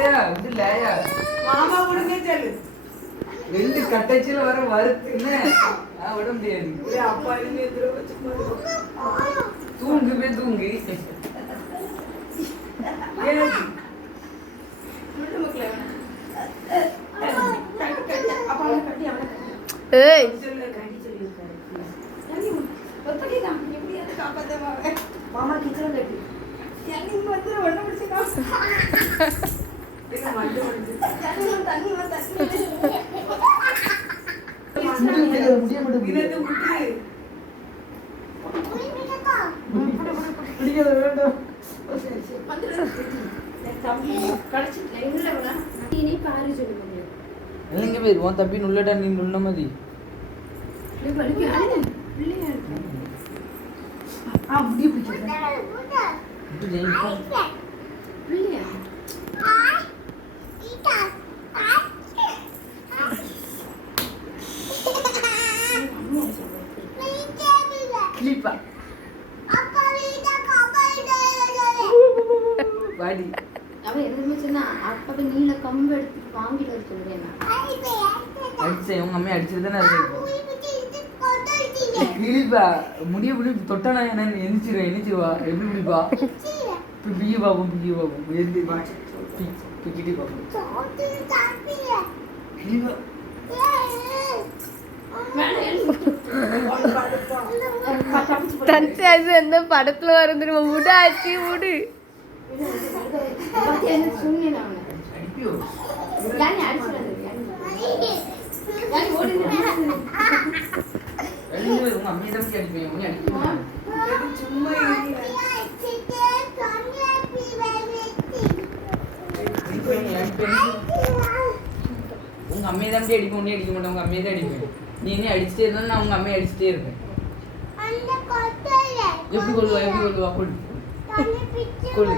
இல்லையா இது இல்லையா மாமா கொடுங்க சொல்லு. ரெண்டு கட்டச்சில வர வறுத்து என்ன விட முடியாது. அப்பா இருந்து எதிர வச்சு தூங்கு போய் தூங்கு. ஏய் மாமா கிச்சன் கட்டி எங்க போயிருவோம் தம்பி நுள்ளடா நீ நுண்ண மாதிரி வாடி அவன் எதுவுமே சொன்னா அப்பாவை நீல கம்பு எடுத்து வாங்கிட்டு வர சொல்றேன். அடிச்சேன் உங்க அம்மையை அடிச்சுட்டு தானே இருக்கேன். கிளிப்பா முடிய முடி தொட்டனா என்ன எந்திரிச்சிருவா எப்படி முடிப்பா பிகி பாபும் எழுதி பிக்கிட்டி பாபு தந்தை அது எந்த படத்துல வரும் தெரியுமா? முடு ஆச்சு முடு உங்க அம்மையை தான் அடிப்பேன் உன்னை அடிப்பேன் சும்மா உங்க அம்மையை தான் அடிப்பேன் உன்னை அடிக்க மாட்டேன். உங்க அம்மையை தான் அடிப்பேன். நீ என்ன அடிச்சுட்டே இருந்தா நான் உங்க அம்மையை அடிச்சுட்டே இருப்பேன். எப்படி கொள்ளுவா கொடு கொள்ளு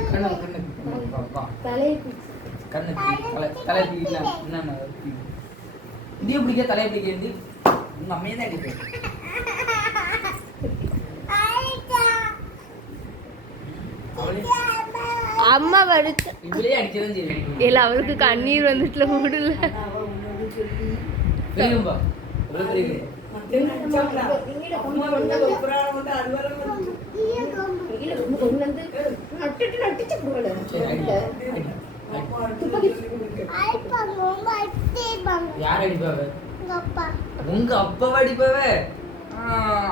கண்ணு தலை பிடிக்கலாம் என்ன இதையே பிடிக்க தலையை பிடிக்கிறது உங்க அம்மையை தான் அடிப்பேன். அம்மா வடிச்ச இவளே அடிக்கதான் செய்வேன். இல்ல அவளுக்கு கண்ணீர் வந்துட்டுல மூடல தெரியும்பா தெரியும் யார் அடிப்பாவ? உங்க அப்பாவை அடிப்பாவ?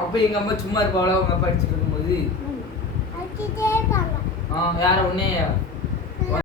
அப்ப எங்க அம்மா சும்மா இருப்பாவளா உங்க அப்பா அடிச்சுட்டு இருக்கும்போது? யார உன்னையா?